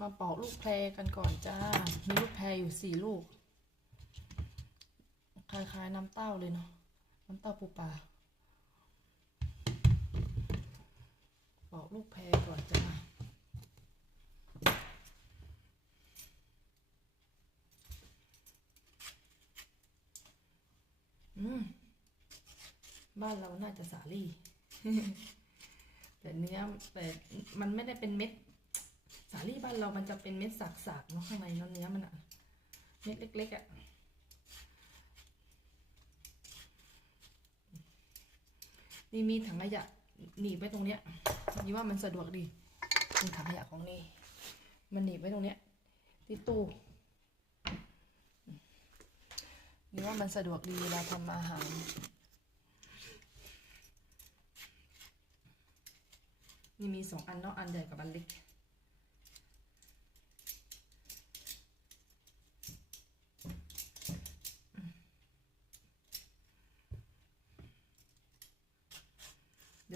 มาเปอกลูกแพรกันก่อนจ้า มีลูกแพรอยู่สี่ลูก คล้ายๆน้ำเต้าเลยเนาะ น้ำเต้าปูปลาเปอกลูกแพรก่อนจ้าบ้านเราน่าจะสาลี่ แต่เนื้อแต่มันไม่ได้เป็นเม็ดาลี่บ้านเรามันจะเป็นเม็ดสักๆเนาะข้างในเนาะเนื้อมันอะเม็ดเล็กๆอะนี่มีถังขยะหนีบไว้ตรงเนี้ยนี่ว่ามันสะดวกดีมีถังขยะของนี่มันหนีบไว้ตรงเนี้ยที่ตู้นี่ว่ามันสะดวกดีเวลาทำอาหารนี่มีสองอันเนาะอันใหญ่กับอันเล็ก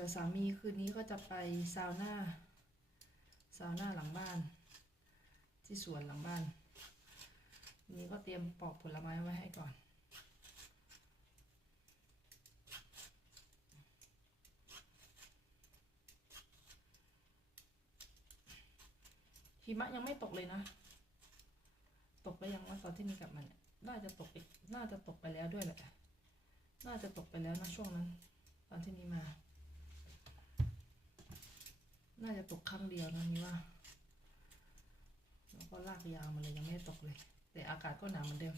ดี๋ยวสามีคืนนี้ก็จะไปซาวน่าซาวน่าหลังบ้าน ที่สวนหลังบ้าน นี่ก็เตรียมปอกผลไม้ไว้ให้ก่อนหิมะยังไม่ตกเลยนะ ตกไปยังว่าตอนที่มีกลับมันยน่าจะตกอีก น่าจะตกไปแล้วด้วยแหละ น่าจะตกไปแล้วนะช่วงนั้น ตอนที่นี้มา น่าจะตกครั้งเดียวนะนี่ว่าแล้วก็ลากยาวมาเลยยังไม่ได้ตกเลย แต่อากาศก็หนาวเหมือนเดิม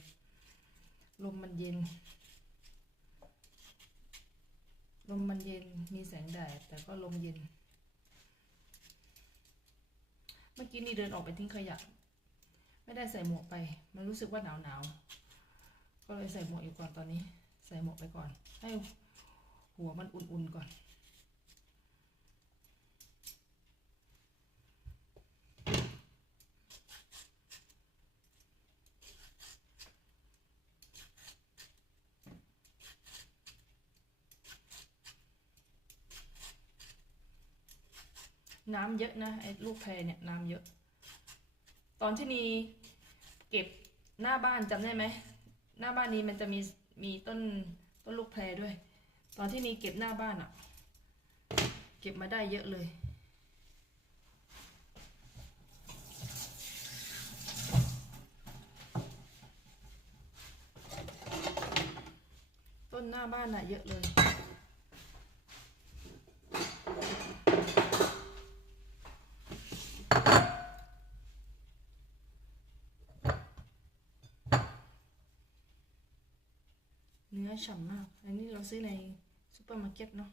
ลมมันเย็น ลมมันเย็นมีแสงแดดแต่ก็ลมเย็น เมื่อกี้นี่เดินออกไปทิ้งขยะ ไม่ได้ใส่หมวกไป มันรู้สึกว่าหนาวหนาวก็เลยใส่หมวกอยู่ก่อนตอนนี้ ใส่หมวกไปก่อน ให้หัวมันอุ่นๆก่อน น้ำเยอะนะไอ้ลูกแพรเนี่ยน้ำเยอะ ตอนที่นีเก็บหน้าบ้านจำได้ไหมหน้าบ้านนี้มันจะมีมีต้นต้นลูกแพรด้วย ตอนที่นีเก็บหน้าบ้านอะ่ะ เก็บมาได้เยอะเลยต้นหน้าบ้านน่ะเยอะเลย นื้อฉ่ำมาก อันนี้เราซื้อในซูเปอร์มาร์เก็ตเนาะ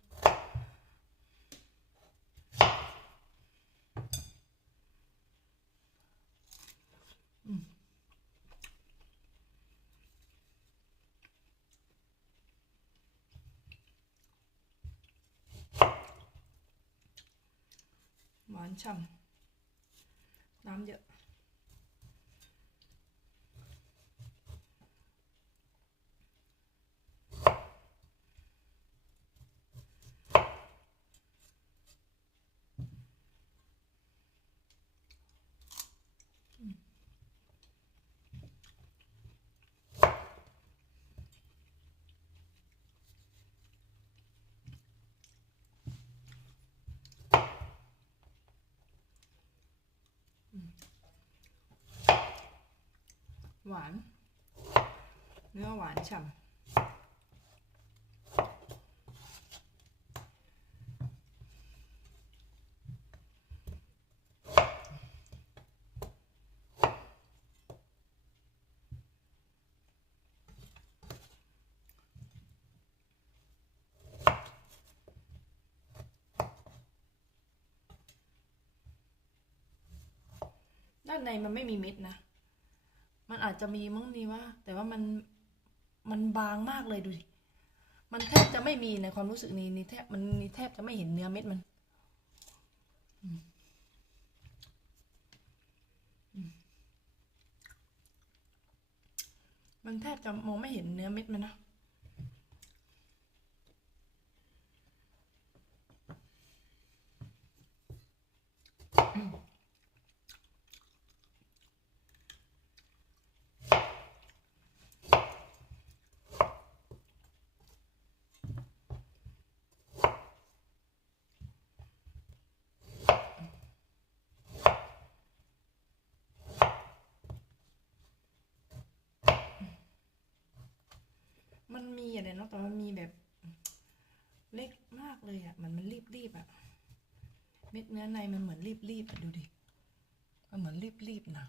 อืมหวานฉ่ำน้ำเยอะ หวาน เนื้อหวานฉ่ำด้านในมันไม่มีเม็ดนะ มันอาจจะมีมั้งนี่ว่า แต่ว่ามันมันบางมากเลยดูดิมันแทบจะไม่มีในความรู้สึกนี้นี่แทบมันนี่แทบจะไม่เห็นเนื้อเม็ดมันมันแทบจะมองไม่เห็นเนื้อเม็ดมันนะ มีอะไรเนาะแต่มันมีแบบ เล็กมากเลยอะ่ะมันมันรีบรีบๆอะ่ะ เม็ดเนื้อในมันเหมือนรีบรีบๆอะดูดิ มันเหมือนรีบรีบๆนะ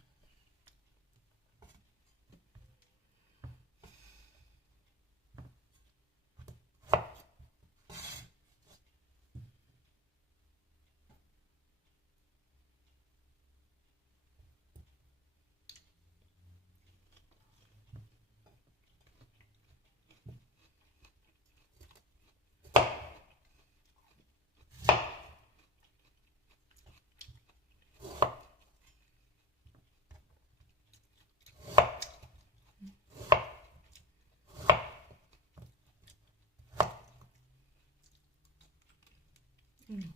อืม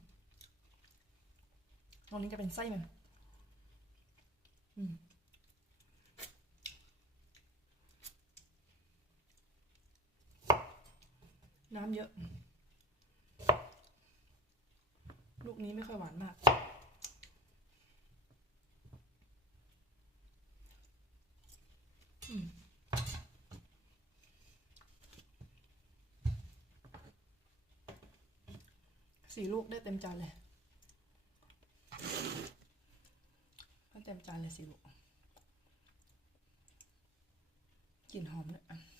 ตรงนี้จะเป็นไส้มันอืมน้ำเยอะ ลูกนี้ไม่ค่อยหวานมาก สี่ลูกได้เต็มจานเลยได้ เต็มจานเลยสิลูกกลิ่นหอมเลยอะ